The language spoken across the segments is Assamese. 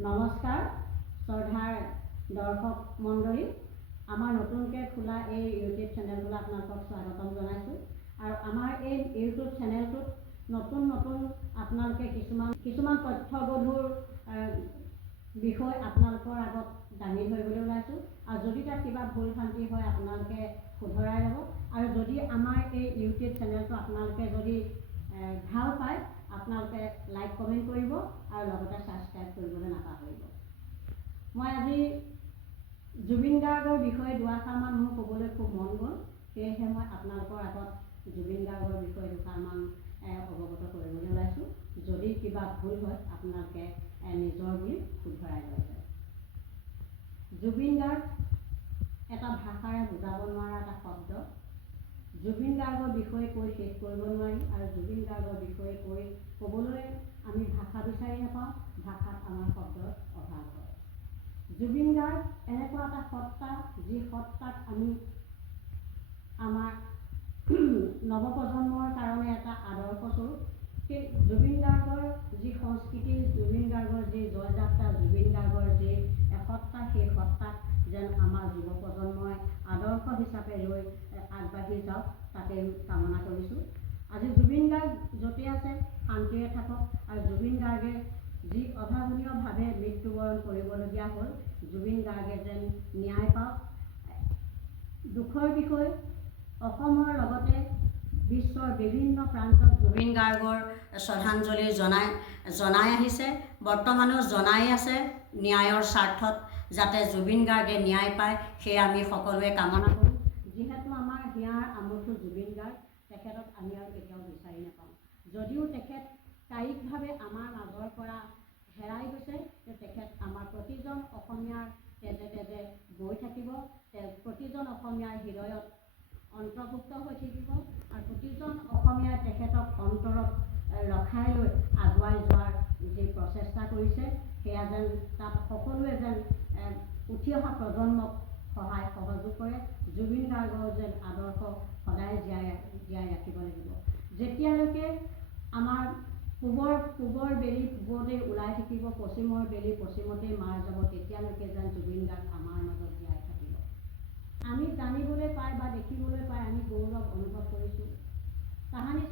নমস্কাৰ শ্ৰদ্ধাৰ দৰ্শক মণ্ডলী, আমাৰ নতুনকৈ খোলা এই ইউটিউব চেনেলটোলৈ আপোনালোকক স্বাগতম জনাইছোঁ। আৰু আমাৰ এই ইউটিউব চেনেলটোত নতুন আপোনালোকে কিছুমান তথ্যবধুৰ বিষয় আপোনালোকৰ আগত দাঙি ধৰিবলৈ ওলাইছোঁ। আৰু যদি তাত কিবা ভুল ভ্ৰান্তি হয় আপোনালোকে শুধৰাই ল'ব। আৰু যদি আমাৰ এই ইউটিউব চেনেলটো আপোনালোকে যদি ভাল পায় আপোনালোকে লাইক কমেণ্ট কৰিব আৰু লগতে ছাবস্ক্ৰাইব কৰিবলৈ নাপাহৰিব। মই আজি জুবিন গাৰ্গৰ বিষয়ে দুআষাৰমান মোৰ ক'বলৈ খুব মন গ'ল, সেয়েহে মই আপোনালোকৰ আগত জুবিন গাৰ্গৰ বিষয়ে দুষাৰমান অৱগত কৰিবলৈ ওলাইছোঁ। যদি কিবা ভুল হয় আপোনালোকে নিজৰ বুলি শুধৰাই ল'ব। জুবিন গাৰ্গ এটা ভাষাৰে বুজাব নোৱাৰা এটা শব্দ। জুবিন গাৰ্গৰ বিষয়ে কৈ শেষ কৰিব নোৱাৰি, আৰু জুবিন গাৰ্গৰ বিষয়ে ক'বলৈ আমি ভাষা বিচাৰি নাপাওঁ, ভাষাত আমাৰ শব্দৰ অভাৱ হয়। জুবিন গাৰ্গ এনেকুৱা এটা সত্তা, যি সত্তাক আমি আমাৰ নৱপ্ৰজন্মৰ কাৰণে এটা আদৰ্শস্বৰূপ। সেই জুবিন গাৰ্গৰ যি সংস্কৃতি, জুবিন গাৰ্গৰ যি জয়যাত্ৰা, জুবিন গাৰ্গৰ যি সত্তা, সেই সত্তাক যেন আমাৰ যুৱ প্ৰজন্মই আদৰ্শ হিচাপে লৈ আগবাঢ়ি যাওক, তাকে কামনা কৰিছোঁ। আজি জুবিন গাৰ্গ য'তে আছে শান্তিৰে থাকক, আৰু জুবিন গাৰ্গে যি অভাৱনীয়ভাৱে মৃত্যুবৰণ কৰিবলগীয়া হ'ল, জুবিন গাৰ্গে যেন ন্যায় পাওক। দুখৰ বিষয়, অসমৰ লগতে বিশ্বৰ বিভিন্ন প্ৰান্তত জুবিন গাৰ্গৰ শ্ৰদ্ধাঞ্জলি জনাই আহিছে, বৰ্তমানেও জনাই আছে। ন্যায়ৰ স্বাৰ্থত যাতে জুবিন গাৰ্গে ন্যায় পায়, সেয়ে আমি সকলোৱে কামনা কৰোঁ। যিহেতু আমাৰ হিয়াৰ আমঠু জুবিন গাৰ্গ, তেখেতক আমি আৰু কেতিয়াও বিচাৰি নাপাওঁ। যদিও তেখেত কায়িকভাৱে আমাৰ মাজৰ পৰা হেৰাই গৈছে, তেখেত আমাৰ প্ৰতিজন অসমীয়াৰ তেজে তেজে বৈ থাকিব, প্ৰতিজন অসমীয়াৰ হৃদয়ত অন্তৰ্ভুক্ত হৈ থাকিব, আৰু প্ৰতিজন অসমীয়াই তেখেতক অন্তৰত ৰখাই লৈ আগুৱাই যোৱাৰ যি প্ৰচেষ্টা কৰিছে, সেয়া যেন তাত সকলোৱে যেন উঠি অহা প্ৰজন্মক সহায় সহযোগ কৰে। জুবিন গাৰ্গৰ যেন আদৰ্শ সদায় জীয়াই ৰাখিব লাগিব। যেতিয়ালৈকে আমাৰ পূবৰ বেলি পূবতে ওলাই থাকিব, পশ্চিমৰ বেলি পশ্চিমতেই মাৰ যাব, তেতিয়ালৈকে যেন জুবিন গাৰ্গ আমাৰ মাজত জীয়াই থাকিব। আমি জানিবলৈ পাই বা দেখিবলৈ পাই আমি গৌৰৱ অনুভৱ কৰিছোঁ। তাহানি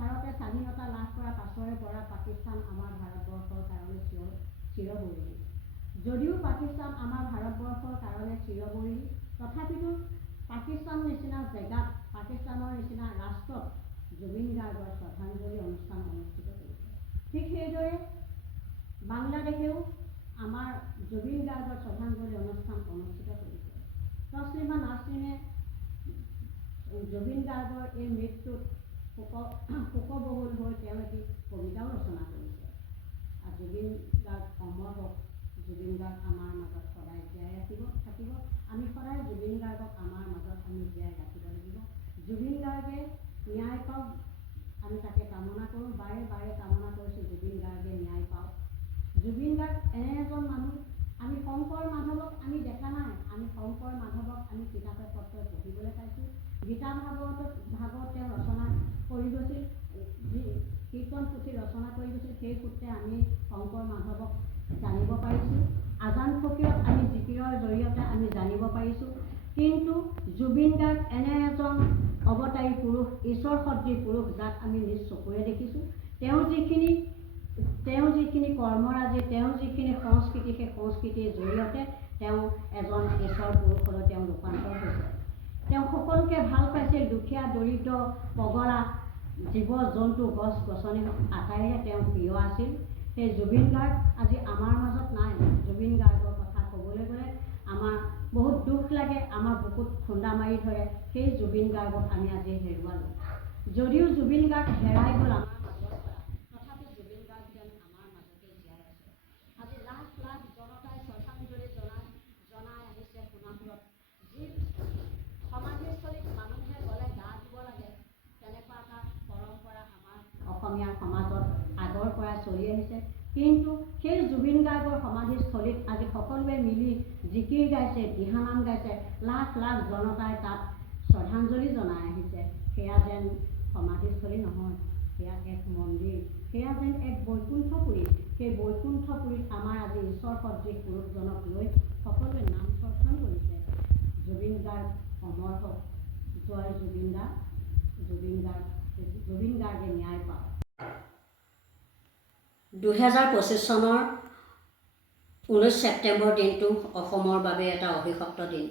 ভাৰতে স্বাধীনতা লাভ কৰাৰ পাছৰে পৰা পাকিস্তান আমাৰ ভাৰতবৰ্ষৰ কাৰণে চিৰবৈৰী। যদিও পাকিস্তান আমাৰ ভাৰতবৰ্ষৰ কাৰণে চিৰবৈৰী, তথাপিতো পাকিস্তানৰ নিচিনা জেগাত, পাকিস্তানৰ নিচিনা ৰাষ্ট্ৰত জুবিন গাৰ্গৰ শ্ৰদ্ধাঞ্জলি অনুষ্ঠান অনুষ্ঠিত কৰিছে। ঠিক সেইদৰে বাংলাদেশেও আমাৰ জুবিন গাৰ্গৰ শ্ৰদ্ধাঞ্জলি অনুষ্ঠান অনুষ্ঠিত কৰিছে। তছলিমা নাছৰিনে জুবিন গাৰ্গৰ এই মৃত্যুত শোকবহুল হৈ তেওঁ এটি কবিতাও ৰচনা কৰিছে। আৰু জুবিন গাৰ্গ অমৰ হওক, জুবিন গাৰ্গ আমাৰ মাজত সদায় জীয়াই থাকিব। আমি সদায় জুবিন গাৰ্গক আমাৰ মাজত আমি জীয়াই ৰাখিব লাগিব। জুবিন গাৰ্গে ন্যায় পাওক, আমি তাকে কামনা কৰোঁ। বাৰে বাৰে কামনা কৰিছোঁ জুবিন গাৰ্গে ন্যায় পাওক। জুবিন গাৰ্গ এনে এজন মানুহ, আমি শংকৰ মাধৱক আমি দেখা নাই, আমি শংকৰ মাধৱক আমি কিতাপে পত্ৰই পঢ়িবলৈ পাইছোঁ। গীতা ভাগৱত তেওঁ ৰচনা কৰি গৈছিল, যি কীৰ্তন পুথি ৰচনা কৰি গৈছিল, সেই সূত্ৰে আমি শংকৰ মাধৱক জানিব পাৰিছোঁ। আজান ফকীৰত আমি জিকিৰৰ জৰিয়তে আমি জানিব পাৰিছোঁ। কিন্তু জুবিন গাৰ্গ এনে এজন অৱতাৰী পুৰুষ, ঈশ্বৰ সদৃশ পুৰুষ, যাক আমি নিজ চকুৰে দেখিছোঁ। তেওঁ যিখিনি কৰ্মৰাজি, তেওঁ যিখিনি সংস্কৃতি, সেই সংস্কৃতিৰ জৰিয়তে তেওঁ এজন ঈশ্বৰ পুৰুষলৈ তেওঁ ৰূপান্তৰ হৈছে। তেওঁ সকলোকে ভাল পাইছিল, দুখীয়া দৰিদ্ৰ পগলা জীৱ জন্তু গছ গছনি আটাইৰে তেওঁ প্ৰিয় আছিল। সেই জুবিন গাৰ্গ আজি আমাৰ মাজত নাই। জুবিন গাৰ্গৰ কথা ক'বলৈ গ'লে আমাৰ বহুত দুখ লাগে, আমাৰ বুকুত খুন্দা মাৰি ধৰে। সেই জুবিন গাৰ্গক আমি আজি হেৰুৱালোঁ। যদিও জুবিন গাৰ্গ হেৰাই গ'ল আমাৰ মাজৰ পৰা, তথাপি জুবিন গাৰ্গ যেন আমাৰ মাজতে জীয়াই আছে। আজি লাখ লাখ জনতাই শ্ৰদ্ধাঞ্জলি জনাই আহিছে সোণাপুৰত। যি সমাধিস্থলীত মানুহে গ'লে গা ধুব লাগে, তেনেকুৱা এটা পৰম্পৰা আমাৰ অসমীয়া সমাজত আগৰ পৰাই চলি আহিছে। কিন্তু সেই জুবিন গাৰ্গৰ সমাধিস্থলীত আজি সকলোৱে মিলি জিকিৰ গাইছে, দিহানাম গাইছে, লাখ লাখ জনতাই তাত শ্ৰদ্ধাঞ্জলি জনাই আহিছে। সেয়া যেন সমাধিস্থলী নহয়, সেয়া এক মন্দিৰ, সেয়া যেন এক বৈকুণ্ঠপুৰী। সেই বৈকুণ্ঠপুৰীত আমাৰ আজি ঈশ্বৰ সদৃশ পুৰুষজনক লৈ সকলোৱে নাম চৰ্চন কৰিছে। জুবিন গাৰ্গ অমৰ হওক, জয় জুবিন দা, জুবিন গাৰ্গে ন্যায় পাওক। 2025 চনৰ 19 ছেপ্টেম্বৰ দিনটো অসমৰ বাবে এটা অভিশপ্ত দিন।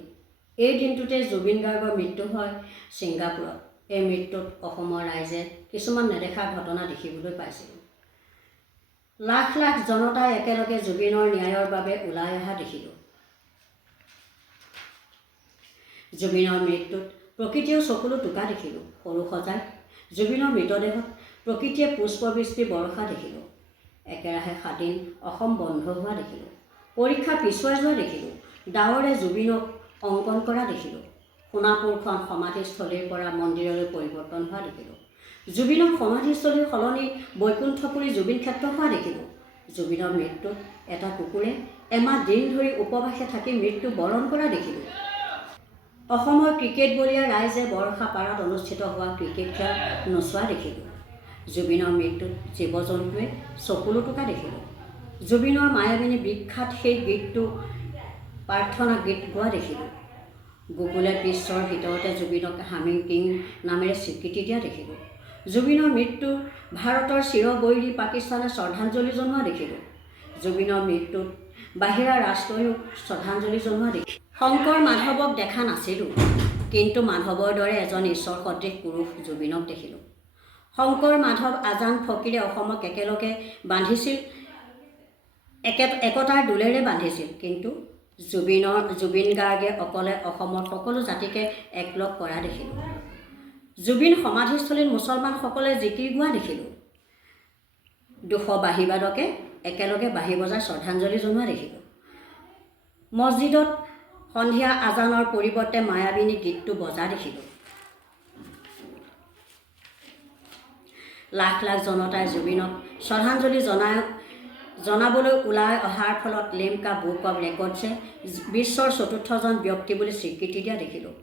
এই দিনটোতে জুবিন গাৰ্গৰ মৃত্যু হয় ছিংগাপুৰত। এই মৃত্যুত অসমৰ ৰাইজে কিছুমান নেদেখা ঘটনা দেখিবলৈ পাইছিল। লাখ লাখ জনতাই একেলগে জুবিনৰ ন্যায়ৰ বাবে ওলাই অহা দেখিলোঁ। জুবিনৰ মৃত্যুত প্ৰকৃতিয়েও চকুলো টোকা দেখিলোঁ। সৰু সজাই জুবিনৰ মৃতদেহত প্ৰকৃতিয়ে পুষ্পবৃষ্টি বৰষা দেখিলোঁ। একেৰাহে 7 দিন অসম বন্ধ হোৱা দেখিলোঁ। পৰীক্ষা পিছুৱাই যোৱা দেখিলোঁ। ডাৱৰে জুবিনক অংকন কৰা দেখিলোঁ। সোণাপুৰখন সমাধিস্থলীৰ পৰা মন্দিৰলৈ পৰিৱৰ্তন হোৱা দেখিলোঁ। জুবিনক সমাধিস্থলীৰ সলনি বৈকুণ্ঠপুৰী জুবিন ক্ষেত্ৰ হোৱা দেখিলোঁ। জুবিনৰ মৃত্যুত এটা কুকুৰে এমাহ দিন ধৰি উপবাসে থাকি মৃত্যু বৰণ কৰা দেখিলোঁ। অসমৰ ক্ৰিকেট বলীয়া ৰাইজে বৰষা পাৰত অনুষ্ঠিত হোৱা ক্ৰিকেট খেল নোচোৱা দেখিলোঁ। জুবিনৰ মৃত্যুত জীৱ জন্তুৱে চকুলো টোকা দেখিলোঁ। জুবিনৰ মায়াবিনী বিখ্যাত সেই গীতটো প্ৰাৰ্থনা গীত গোৱা দেখিলোঁ। গুগলে বিশ্বৰ ভিতৰতে জুবিনক হামিং কিং নামেৰে স্বীকৃতি দিয়া দেখিলোঁ। জুবিনৰ মৃত্যুত ভাৰতৰ চিৰবৈৰী পাকিস্তানে শ্ৰদ্ধাঞ্জলি জনোৱা দেখিলোঁ। জুবিনৰ মৃত্যুত বাহিৰা ৰাষ্ট্ৰইও শ্ৰদ্ধাঞ্জলি জনোৱা দেখিলোঁ। শংকৰ মাধৱক দেখা নাছিলোঁ, কিন্তু মাধৱৰ দৰে এজন ঈশ্বৰ সদৃশ পুৰুষ জুবিনক দেখিলোঁ। শংকৰ মাধৱ আজান ফকীৰে অসমক একেলগে বান্ধিছিল, একতাৰ দোলেৰে বান্ধিছিল, কিন্তু জুবিন গাৰ্গে অকলে অসমৰ সকলো জাতিকে একলগ কৰা দেখিলোঁ। জুবিন সমাধিস্থলীত মুছলমানসকলে জিকিৰ গোৱা দেখিলোঁ। 200 বাঁহীবাদকে একেলগে বাঁহী বজাই শ্ৰদ্ধাঞ্জলি জনোৱা দেখিলোঁ। মছজিদত সন্ধিয়া আজানৰ পৰিৱৰ্তে মায়াবিনী গীতটো বজা দেখিলোঁ। লাখ লাখ জনতাই জুবিনক শ্ৰদ্ধাঞ্জলি জনাবলৈ ওলাই অহাৰ ফলত লিমকা বুক অৱ ৰেকৰ্ডছে বিশ্বৰ 4ৰ্থজন ব্যক্তি বুলি স্বীকৃতি দিয়া দেখিলোঁ।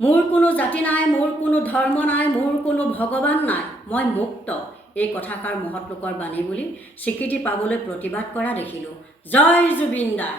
মোৰ কোনো জাতি নাই, মোৰ কোনো ধৰ্ম নাই, মোৰ কোনো ভগৱান নাই, মই মুক্ত, এই কথাষাৰ মহৎ লোকৰ বাণী বুলি স্বীকৃতি পাবলৈ প্ৰতিবাদ কৰা দেখিলোঁ। জয় জুবিন দা।